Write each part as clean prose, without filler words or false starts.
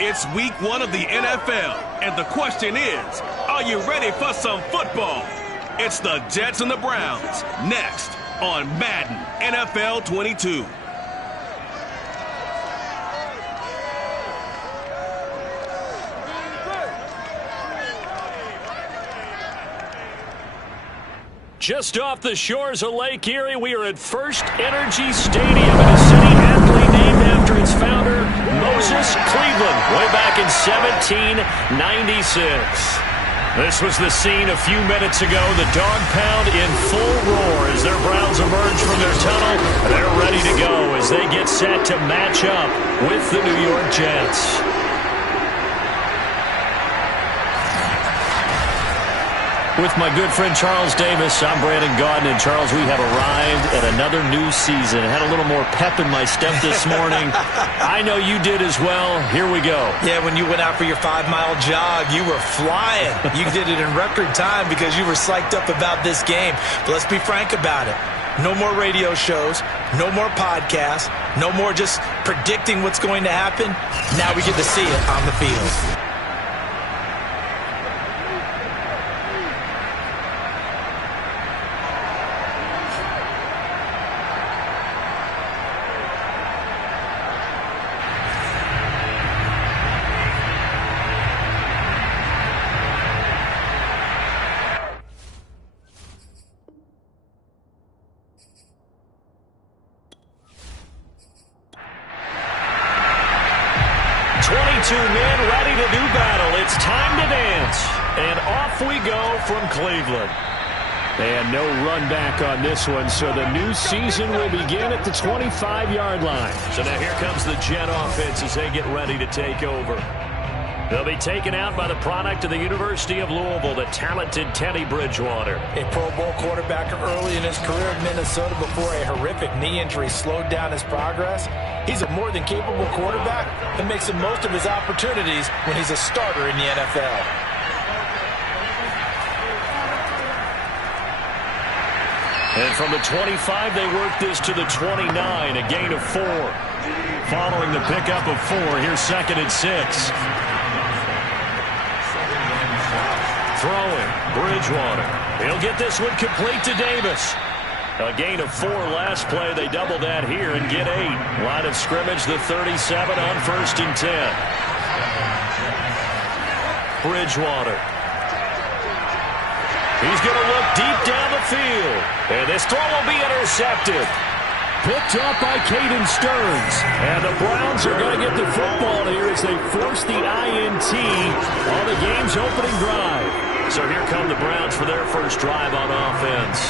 It's week 1 of the NFL, and the question is, are you ready for some football? It's the Jets and the Browns, next on Madden NFL 22. Just off the shores of Lake Erie, we are at First Energy Stadium in a city aptly named after its founder, Moses Cleveland, way back in 1796. This was the scene a few minutes ago, the dog pound in full roar as their Browns emerge from their tunnel. They're ready to go as they get set to match up with the New York Jets. With my good friend Charles Davis, I'm Brandon Gaudin. And Charles, we have arrived at another new season. I had a little more pep in my step this morning. I know you did as well. Here we go. Yeah, when you went out for your 5-mile jog, you were flying. You did it in record time because you were psyched up about this game. But let's be frank about it. No more radio shows, no more podcasts, no more just predicting what's going to happen. Now we get to see it on the field. 22 men ready to do battle. It's time to dance. And off we go from Cleveland. And no run back on this one, so the new season will begin at the 25-yard line. So now here comes the Jet offense as they get ready to take over. They'll be taken out by the product of the University of Louisville, the talented Teddy Bridgewater. A Pro Bowl quarterback early in his career in Minnesota before a horrific knee injury slowed down his progress. He's a more than capable quarterback that makes the most of his opportunities when he's a starter in the NFL. And from the 25, they work this to the 29, a gain of 4. Following the pickup of 4, here's 2nd and 6. Throwing, Bridgewater. He'll get this one complete to Davis. A gain of 4 last play. They double that here and get 8. Line of scrimmage, the 37 on 1st and 10. Bridgewater. He's going to look deep down the field. And this throw will be intercepted. Picked up by Caden Stearns. And the Browns are going to get the football here as they force the INT on the game's opening drive. So here come the Browns for their first drive on offense.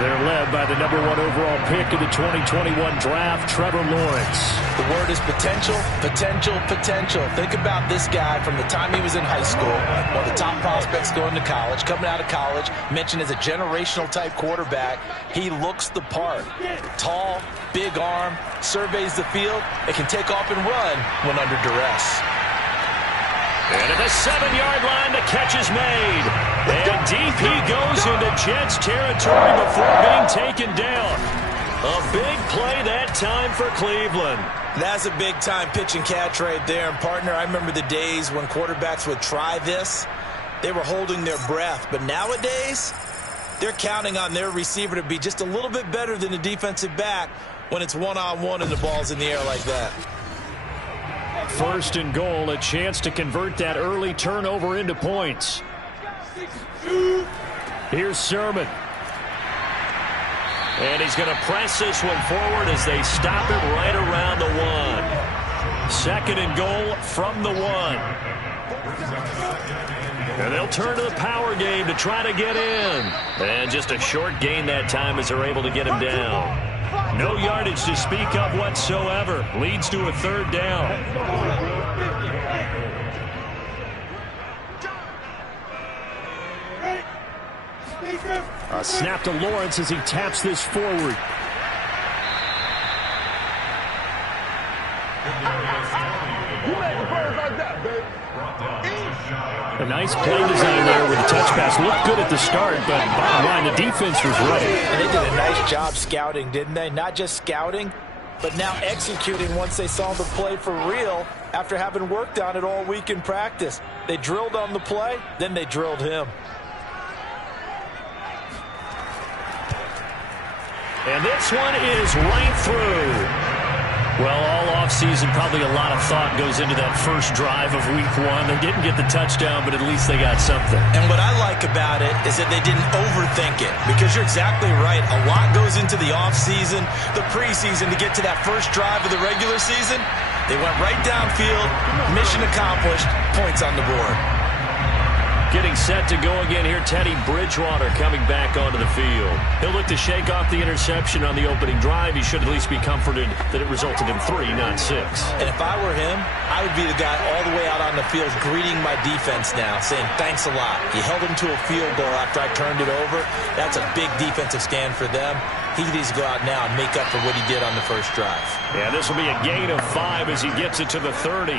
They're led by the #1 overall pick of the 2021 draft, Trevor Lawrence. The word is potential, potential, potential. Think about this guy from the time he was in high school, one of the top prospects going to college, coming out of college, mentioned as a generational type quarterback. He looks the part. Tall, big arm, surveys the field, and can take off and run when under duress. And at the 7-yard line, the catch is made. And deep he goes into Jets territory before being taken down. A big play that time for Cleveland. That's a big-time pitch and catch right there. And, partner, I remember the days when quarterbacks would try this. They were holding their breath. But nowadays, they're counting on their receiver to be just a little bit better than the defensive back when it's one-on-one and the ball's in the air like that. 1st and goal, a chance to convert that early turnover into points. Here's Sermon. And he's going to press this one forward as they stop it right around the 1. 2nd and goal from the 1. And they'll turn to the power game to try to get in. And just a short gain that time as they're able to get him down. No yardage to speak of whatsoever. Leads to a 3rd down. A snap to Lawrence as he taps this forward. A nice play design there with a touch pass. Looked good at the start, but bottom line, the defense was ready. And they did a nice job scouting, didn't they? Not just scouting, but now executing once they saw the play for real after having worked on it all week in practice. They drilled on the play, then they drilled him. And this one is right through. Well, all offseason, probably a lot of thought goes into that first drive of week 1. They didn't get the touchdown, but at least they got something. And what I like about it is that they didn't overthink it, because you're exactly right. A lot goes into the offseason, the preseason, to get to that first drive of the regular season. They went right downfield, mission accomplished, points on the board. Getting set to go again here, Teddy Bridgewater coming back onto the field. He'll look to shake off the interception on the opening drive. He should at least be comforted that it resulted in 3, not 6. And if I were him, I would be the guy all the way out on the field greeting my defense now, saying thanks a lot. You held him to a field goal after I turned it over. That's a big defensive stand for them. He needs to go out now and make up for what he did on the first drive. Yeah, this will be a gain of 5 as he gets it to the 30.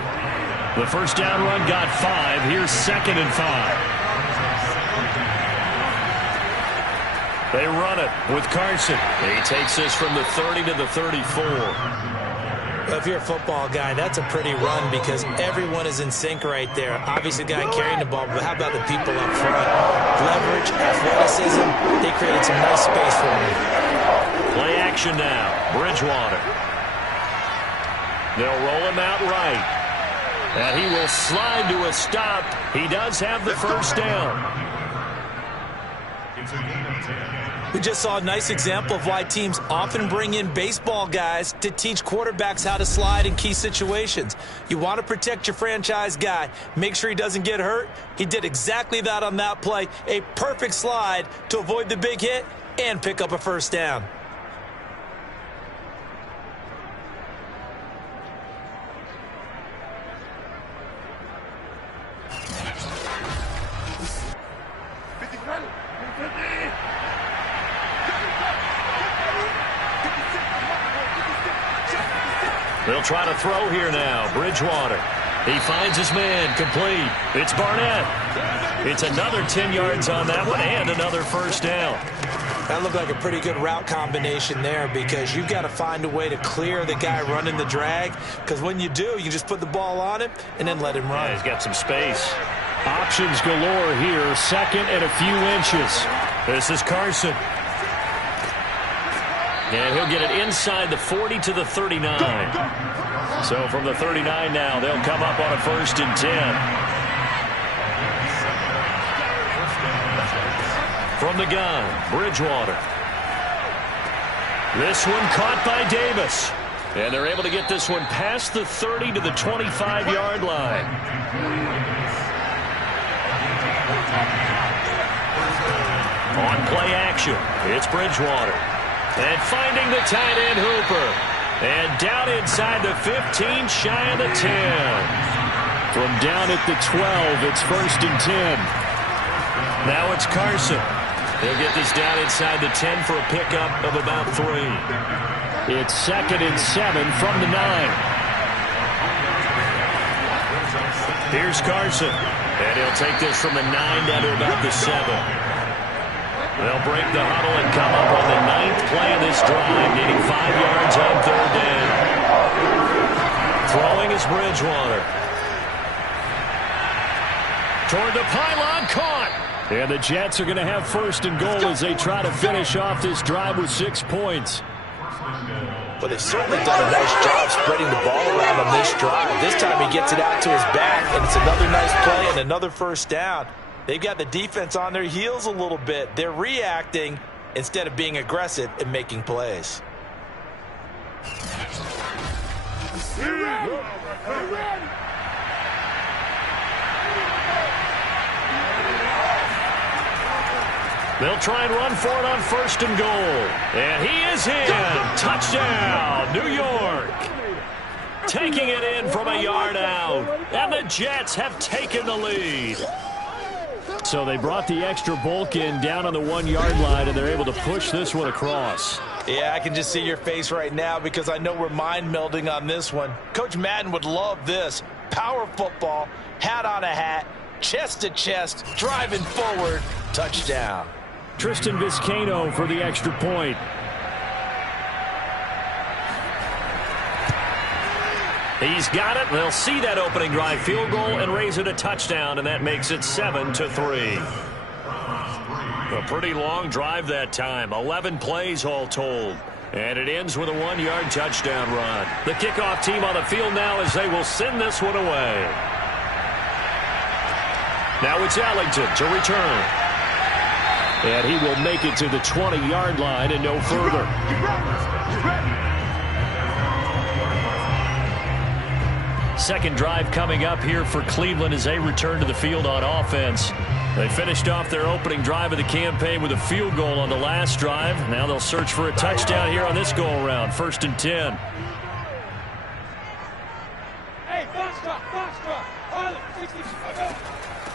The first down run got 5. Here's 2nd and 5. They run it with Carson. He takes this from the 30 to the 34. If you're a football guy, that's a pretty run because everyone is in sync right there. Obviously, the guy carrying the ball, but how about the people up front? Leverage, athleticism, they created some nice space for him. Play action now. Bridgewater. They'll roll him out right. And he will slide to a stop. He does have the first down. We just saw a nice example of why teams often bring in baseball guys to teach quarterbacks how to slide in key situations. You want to protect your franchise guy. Make sure he doesn't get hurt. He did exactly that on that play. A perfect slide to avoid the big hit and pick up a first down. They'll try to throw here now. Bridgewater. He finds his man. Complete. It's Barnett. It's another 10 yards on that one and another first down. That looked like a pretty good route combination there because you've got to find a way to clear the guy running the drag, because when you do, you just put the ball on him and then let him run. Yeah, he's got some space. Options galore here. 2nd and a few inches. This is Carson. And he'll get it inside the 40 to the 39. So from the 39 now, they'll come up on a 1st and 10. From the gun, Bridgewater. This one caught by Davis. And they're able to get this one past the 30 to the 25-yard line. On play action, it's Bridgewater. And finding the tight end Hooper. And down inside the 15, shy of the 10. From down at the 12, it's 1st and 10. Now it's Carson. He'll get this down inside the 10 for a pickup of about 3. It's 2nd and 7 from the 9. Here's Carson. And he'll take this from the 9 down to about the 7. They'll break the huddle and come up on the 9th play of this drive, needing 5 yards on 3rd down. Throwing is Bridgewater. Toward the pylon, caught. And the Jets are going to have 1st and goal as they try to finish off this drive with 6 points. Well, they've certainly done a nice job spreading the ball around on this drive. This time he gets it out to his back, and it's another nice play and another first down. They've got the defense on their heels a little bit. They're reacting instead of being aggressive and making plays. They'll try and run for it on 1st and goal. And he is in. Touchdown, New York. Taking it in from a yard out. And the Jets have taken the lead. So they brought the extra bulk in down on the 1-yard line, and they're able to push this one across. Yeah, I can just see your face right now because I know we're mind melding on this one. Coach Madden would love this. Power football, hat on a hat, chest to chest, driving forward, touchdown. Tristan Vizcaino for the extra point. He's got it. They'll see that opening drive field goal and raise it a touchdown, and that makes it 7-3. A pretty long drive that time. 11 plays all told. And it ends with a 1-yard touchdown run. The kickoff team on the field now as they will send this one away. Now it's Ellington to return. And he will make it to the 20-yard line and no further. Second drive coming up here for Cleveland as they return to the field on offense. They finished off their opening drive of the campaign with a field goal on the last drive. Now they'll search for a touchdown here on this go-around. 1st and 10.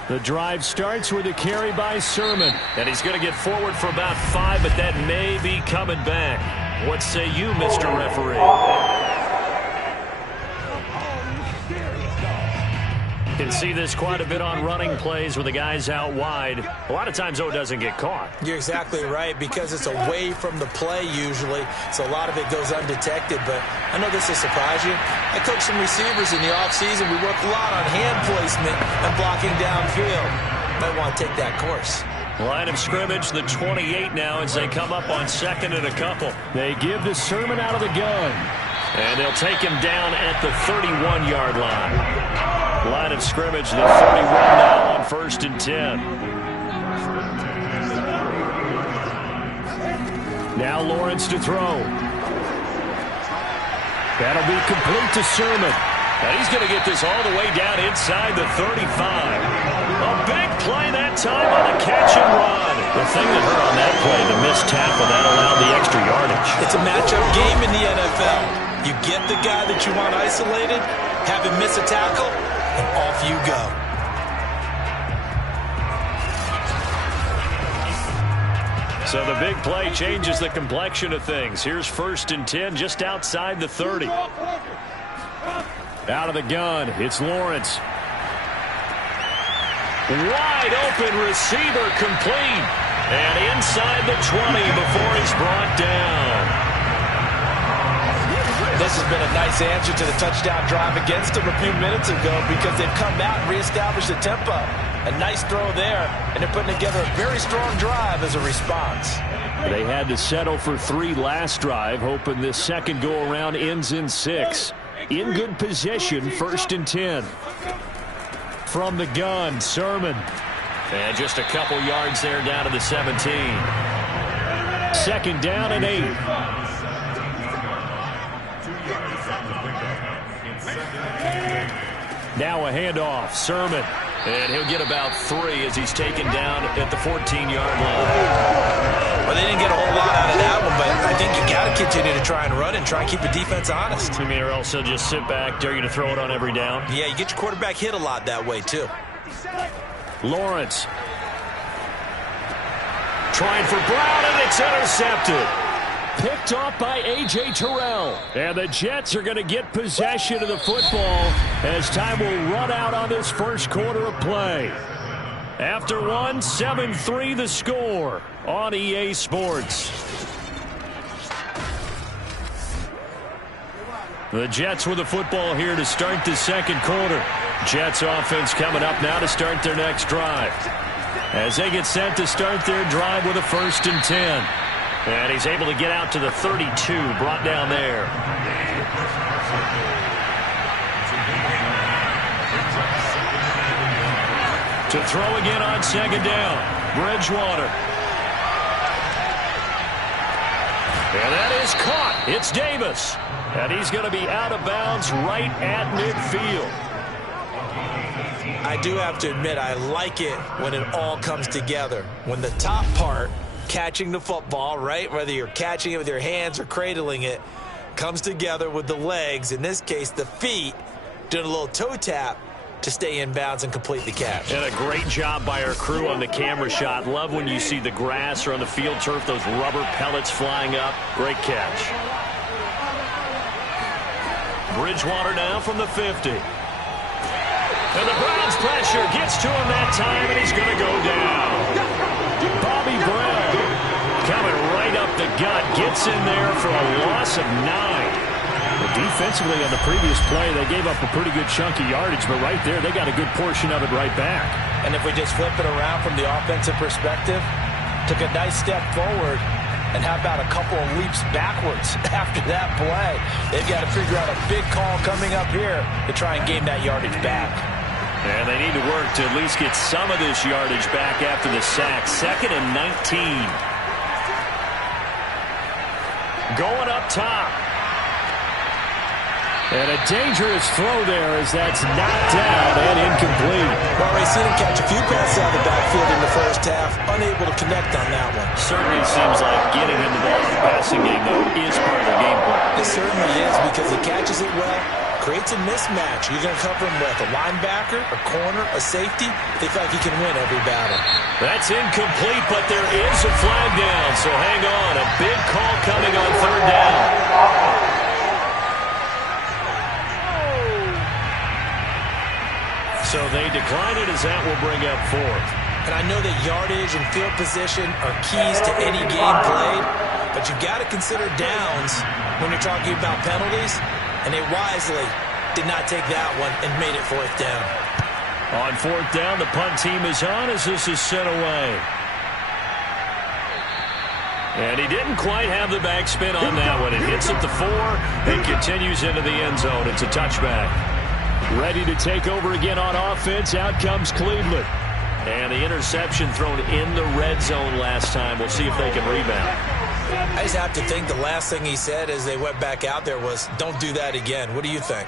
The drive starts with a carry by Sermon. And he's going to get forward for about 5, but that may be coming back. What say you, Mr. Referee? Can see this quite a bit on running plays with the guys out wide. A lot of times, though, it doesn't get caught. You're exactly right, because it's away from the play usually, so a lot of it goes undetected. But I know this will surprise you. I coach some receivers in the offseason. We work a lot on hand placement and blocking downfield. Might want to take that course. Line of scrimmage, the 28 now as they come up on 2nd and a couple. They give the Sermon out of the gun. And they'll take him down at the 31-yard line. Line of scrimmage, the 31 now on 1st and 10. Now Lawrence to throw. That'll be complete to Sermon. And he's going to get this all the way down inside the 35. A big play that time on the catch and run. The thing that hurt on that play, the missed tackle, that allowed the extra yardage. It's a matchup game in the NFL. You get the guy that you want isolated, have him miss a tackle, and off you go. So the big play changes the complexion of things. Here's 1st and 10 just outside the 30. Out of the gun, it's Lawrence. Wide open receiver complete. And inside the 20 before he's brought down. This has been a nice answer to the touchdown drive against them a few minutes ago, because they've come out and reestablished the tempo. A nice throw there, and they're putting together a very strong drive as a response. They had to settle for 3 last drive, hoping this second go-around ends in 6. In good position, 1st and 10. From the gun, Sermon. And just a couple yards there down to the 17. 2nd down and 8. Now a handoff, Sermon. And he'll get about 3 as he's taken down at the 14-yard line. Well, they didn't get a whole lot out of that one, but I think you got to continue to try and run and try and keep the defense honest. You mean, or else he'll just sit back, dare you to throw it on every down? Yeah, you get your quarterback hit a lot that way, too. Lawrence. Trying for Brown, and it's intercepted. Picked off by A.J. Terrell. And the Jets are going to get possession of the football as time will run out on this first quarter of play. After 1, 7-3 the score on EA Sports. The Jets with the football here to start the second quarter. Jets offense coming up now to start their next drive. As they get set to start their drive with a 1st and 10. And he's able to get out to the 32, brought down there. To throw again on 2nd down, Bridgewater. And that is caught. It's Davis. And he's going to be out of bounds right at midfield. I do have to admit, I like it when it all comes together. When the top part, catching the football, right, whether you're catching it with your hands or cradling it, comes together with the legs, in this case the feet, doing a little toe tap to stay in bounds and complete the catch. And a great job by our crew on the camera shot. Love when you see the grass or on the field turf, those rubber pellets flying up. Great catch. Bridgewater now from the 50. And the Browns pressure gets to him that time, and he's going to go down. Bobby Brown coming right up the gut, gets in there for a loss of 9. Well, defensively on the previous play, they gave up a pretty good chunk of yardage, but right there, they got a good portion of it right back. And if we just flip it around from the offensive perspective, took a nice step forward, and how about a couple of leaps backwards after that play? They've got to figure out a big call coming up here to try and gain that yardage back. And they need to work to at least get some of this yardage back after the sack. 2nd and 19. Going up top. And a dangerous throw there as that's knocked down and incomplete. Well, we've seen him catch a few passes out of the backfield in the first half, unable to connect on that one. Certainly seems like getting him the ball in the passing game, though, is part of their game plan. It certainly is because he catches it well, creates a mismatch. You're going to cover him with a linebacker, a corner, a safety. They feel like he can win every battle. That's incomplete, but there is a flag down, so hang on. A big call coming on 3rd down. So they decline it as that will bring up 4th. And I know that yardage and field position are keys to any game played, but you've got to consider downs when you're talking about penalties, and they wisely did not take that one and made it 4th down. On 4th down, the punt team is on as this is sent away. And he didn't quite have the backspin on that one. It hits at the 4 and continues into the end zone. It's a touchback. Ready to take over again on offense. Out comes Cleveland. And the interception thrown in the red zone last time. We'll see if they can rebound. I just have to think the last thing he said as they went back out there was, don't do that again. What do you think?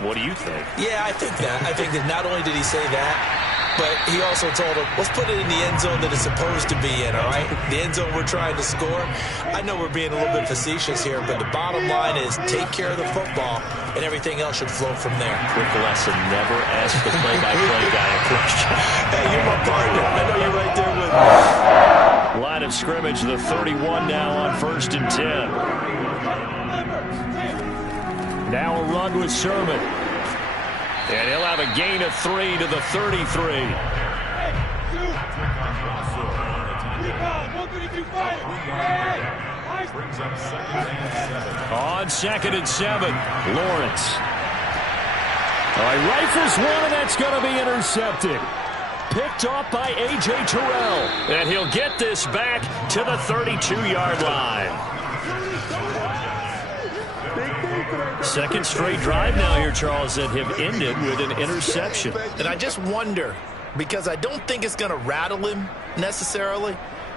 What do you think? Yeah, I think that. I think that not only did he say that, but he also told him, let's put it in the end zone that it's supposed to be in, all right? The end zone we're trying to score. I know we're being a little bit facetious here, but the bottom line is take care of the football, and everything else should flow from there. Quick lesson, never ask the play-by-play guy a question. Hey, you're my partner. I know you're right there with me. Line of scrimmage, the 31 now on 1st and 10. Now a run with Sermon. And he'll have a gain of 3 to the 33. On 2nd and 7, Lawrence. All right, rifles one, and that's going to be intercepted. Picked off by A.J. Terrell. And he'll get this back to the 32-yard line. 2nd straight drive now here, Charles, that have ended with an interception. And I just wonder, because I don't think it's going to rattle him necessarily,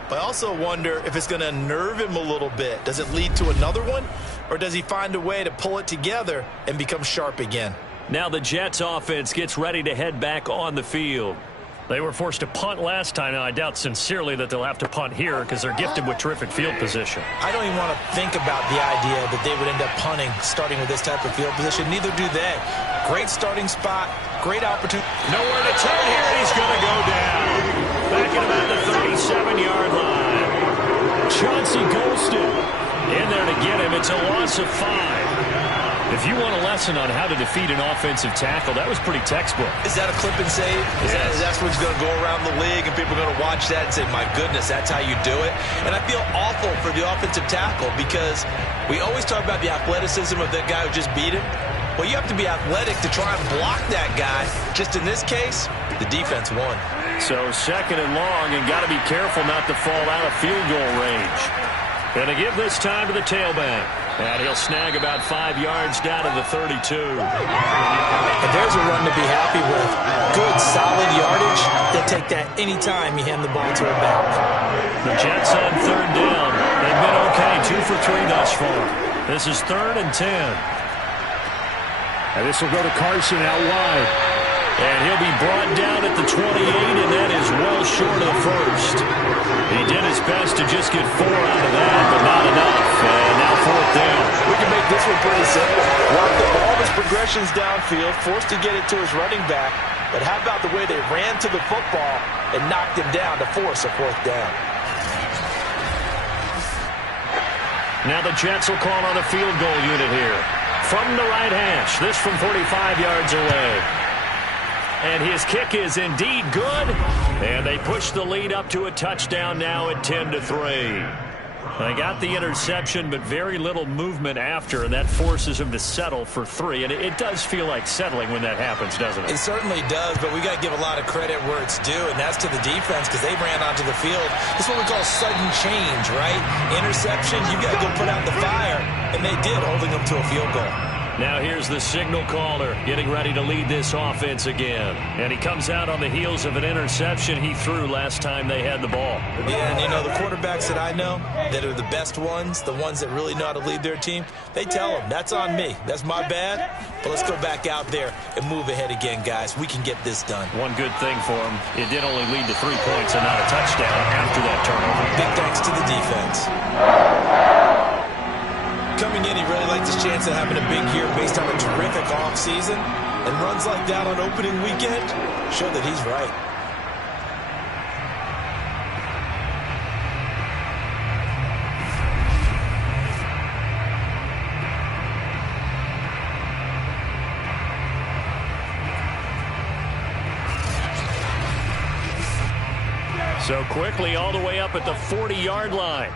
but I also wonder if it's going to unnerve him a little bit. Does it lead to another one, or does he find a way to pull it together and become sharp again? Now the Jets offense gets ready to head back on the field. They were forced to punt last time. Now, I doubt sincerely that they'll have to punt here because they're gifted with terrific field position. I don't even want to think about the idea that they would end up punting starting with this type of field position. Neither do they. Great starting spot, great opportunity. Nowhere to turn here, and he's going to go down. Back at about the 37-yard line. Chauncey Golston in there to get him. It's a loss of 5. If you want a lesson on how to defeat an offensive tackle, that was pretty textbook. Is that a clip and save? That's what's going to go around the league, and people are going to watch that and say, my goodness, that's how you do it? And I feel awful for the offensive tackle because we always talk about the athleticism of that guy who just beat him. Well, you have to be athletic to try and block that guy. Just in this case, the defense won. So 2nd and long, and got to be careful not to fall out of field goal range. Going to give this time to the tailback. And he'll snag about 5 yards down to the 32. And there's a run to be happy with. Good, solid yardage. They'll take that any time you hand the ball to a back. The Jets on 3rd down. They've been okay, 2 for 3 thus far. This is 3rd and 10. And this will go to Carson out wide. And he'll be brought down at the 28, and that is well short of the first. He did his best to just get 4 out of that, but not enough. And now 4th down. We can make this one pretty simple. Walked up all of his progressions downfield, forced to get it to his running back. But how about the way they ran to the football and knocked him down to force a 4th down? Now the Jets will call on a field goal unit here. From the right hash, this from 45 yards away. And his kick is indeed good. And they push the lead up to a touchdown now at 10-3. They got the interception, but very little movement after, and that forces him to settle for 3. And it does feel like settling when that happens, doesn't it? It certainly does, but we got to give a lot of credit where it's due, and that's to the defense because they ran onto the field. This is what we call sudden change, right? Interception, you got to go put out the fire, and they did, holding them to a field goal. Now here's the signal caller getting ready to lead this offense again. And he comes out on the heels of an interception he threw last time they had the ball. Yeah, and you know, the quarterbacks that I know that are the best ones, the ones that really know how to lead their team, they tell them, that's on me. That's my bad. But let's go back out there and move ahead again, guys. We can get this done. One good thing for him, it did only lead to 3 points and not a touchdown after that turnover. Big thanks to the defense. Coming in, he really liked his chance of having a big year based on a terrific offseason. And runs like that on opening weekend show that he's right. So quickly all the way up at the 40-yard line.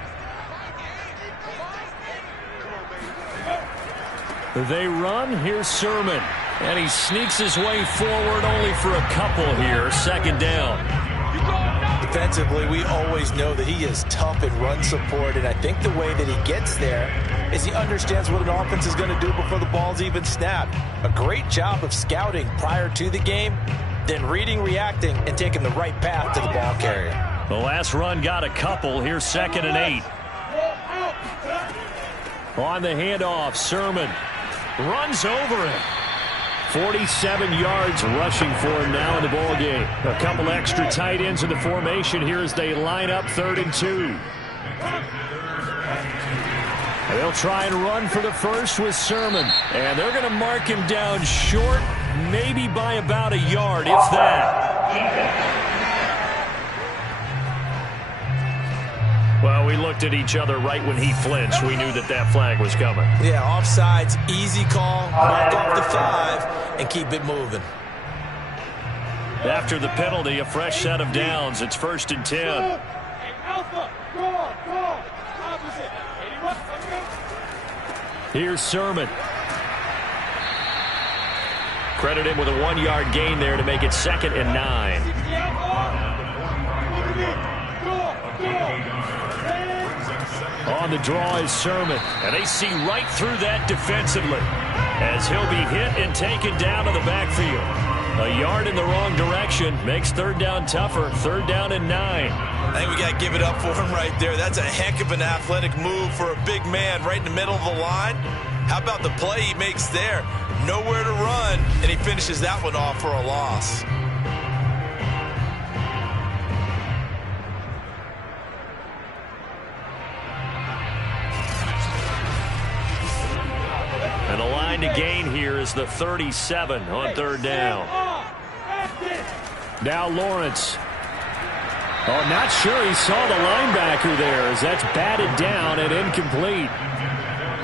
They run. Here's Sermon. And he sneaks his way forward only for a couple here. Second down. Defensively, we always know that he is tough in run support, and I think the way that he gets there is he understands what an offense is going to do before the ball's even snapped. A great job of scouting prior to the game, then reading, reacting, and taking the right path to the ball carrier. The last run got a couple. Here's 2nd and 8. On the handoff, Sermon runs over him. 47 yards rushing for him now in the ball game. A couple extra tight ends in the formation here as they line up 3rd and 2. They'll try and run for the first with Sermon. And they're going to mark him down short, maybe by about a yard, if that. Well, we looked at each other right when he flinched. We knew that that flag was coming. Yeah, offsides, easy call, mark off the 5, and keep it moving. After the penalty, a fresh set of downs. It's 1st and 10. Here's Sermon. Credit him with a 1-yard gain there to make it 2nd and 9. On the draw is Sermon, and they see right through that defensively as he'll be hit and taken down to the backfield. A yard in the wrong direction makes 3rd down tougher. 3rd down and 9. I think we got to give it up for him right there. That's a heck of an athletic move for a big man right in the middle of the line. How about the play he makes there? Nowhere to run, and he finishes that one off for a loss. And the line to gain here is the 37 on 3rd down. Now Lawrence. Oh, not sure he saw the linebacker there as that's batted down and incomplete.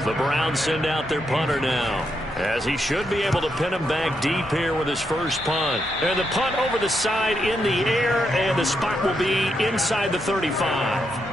The Browns send out their punter now, as he should be able to pin him back deep here with his first punt. And the punt over the side in the air, and the spot will be inside the 35.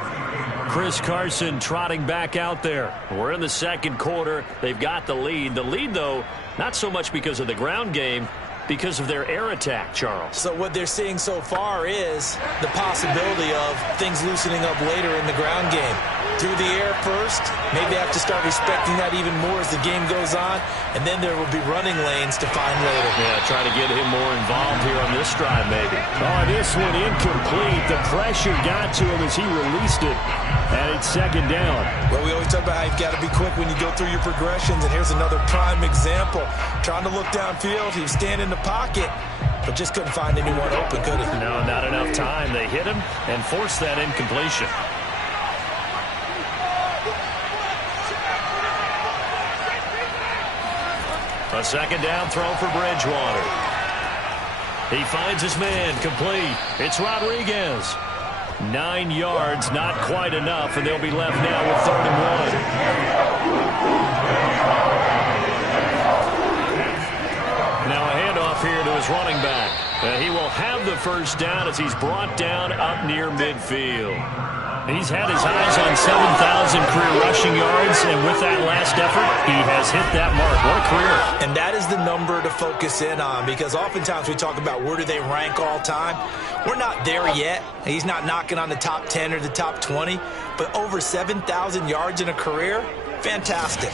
Chris Carson trotting back out there. We're in the 2nd quarter. They've got the lead. The lead, though, not so much because of the ground game, because of their air attack, Charles. So what they're seeing so far is the possibility of things loosening up later in the ground game. Through the air first, maybe have to start respecting that even more as the game goes on, and then there will be running lanes to find later. Yeah, try to get him more involved here on this drive, maybe. Oh, this one incomplete. The pressure got to him as he released it, and it's 2nd down. Well, we always talk about how you've got to be quick when you go through your progressions, and here's another prime example. Trying to look downfield, he was standing in the pocket, but just couldn't find anyone open, could he? No, not enough time. They hit him and forced that incompletion. A 2nd down throw for Bridgewater. He finds his man, complete. It's Rodriguez. 9 yards, not quite enough, and they'll be left now with 3rd and 1. Now a handoff here to his running back. And he will have the first down as he's brought down up near midfield. He's had his eyes on 7,000 career rushing yards, and with that last effort, he has hit that mark. What a career. And that is the number to focus in on, because oftentimes we talk about where do they rank all time. We're not there yet. He's not knocking on the top 10 or the top 20, but over 7,000 yards in a career, fantastic.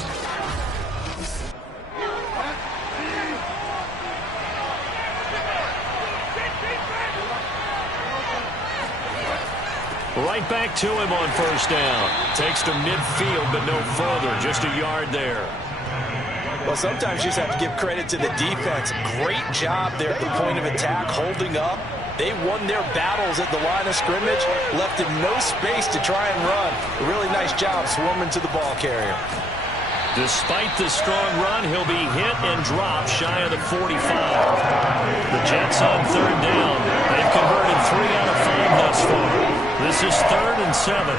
Right back to him on first down. Takes to midfield, but no further. Just a yard there. Well, sometimes you just have to give credit to the defense. Great job there at the point of attack, holding up. They won their battles at the line of scrimmage, left him no space to try and run. A really nice job swarming to the ball carrier. Despite the strong run, he'll be hit and dropped shy of the 45. The Jets on third down. They've converted 3 out of 5 thus far. This is 3rd and 7.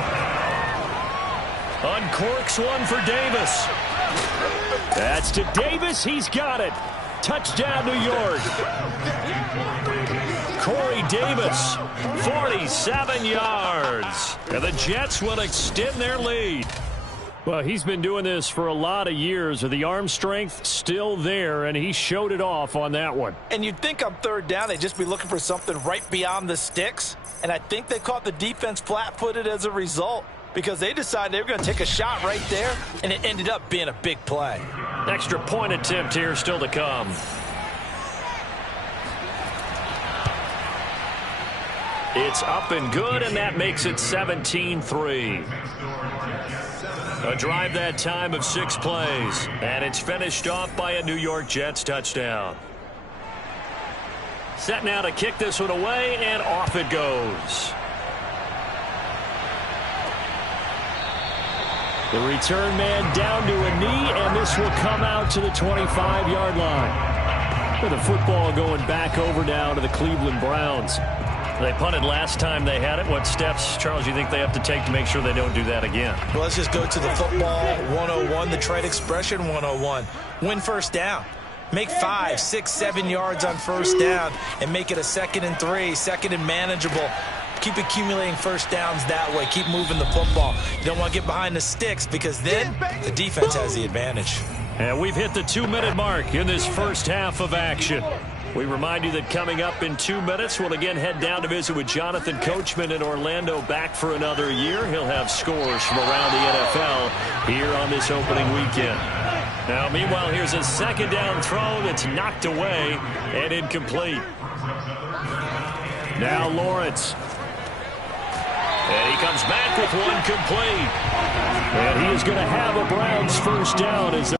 Uncorks one for Davis. That's to Davis. He's got it. Touchdown, New York. Corey Davis, 47 yards. And the Jets will extend their lead. Well, he's been doing this for a lot of years. The arm strength still there, and he showed it off on that one. And you'd think on third down they'd just be looking for something right beyond the sticks. And I think they caught the defense flat-footed as a result, because they decided they were going to take a shot right there, and it ended up being a big play. Extra point attempt here still to come. It's up and good, and that makes it 17-3. A drive that time of 6 plays, and it's finished off by a New York Jets touchdown. Set now to kick this one away, and off it goes. The return man down to a knee, and this will come out to the 25-yard line. With the football going back over now to the Cleveland Browns. They punted last time they had it. What steps, Charles, you think they have to take to make sure they don't do that again? Well, let's just go to the football 101, the trade expression 101. Win first down. Make 5, 6, 7 yards on first down and make it a 2nd and 3, 2nd and manageable. Keep accumulating first downs that way. Keep moving the football. You don't want to get behind the sticks, because then the defense has the advantage. And we've hit the 2-minute mark in this first half of action. We remind you that coming up in 2 minutes, we'll again head down to visit with Jonathan Coachman in Orlando, back for another year. He'll have scores from around the NFL here on this opening weekend. Now, meanwhile, here's a 2nd down throw that's knocked away and incomplete. Now Lawrence. And he comes back with one complete. And he is going to have a Browns first down as they're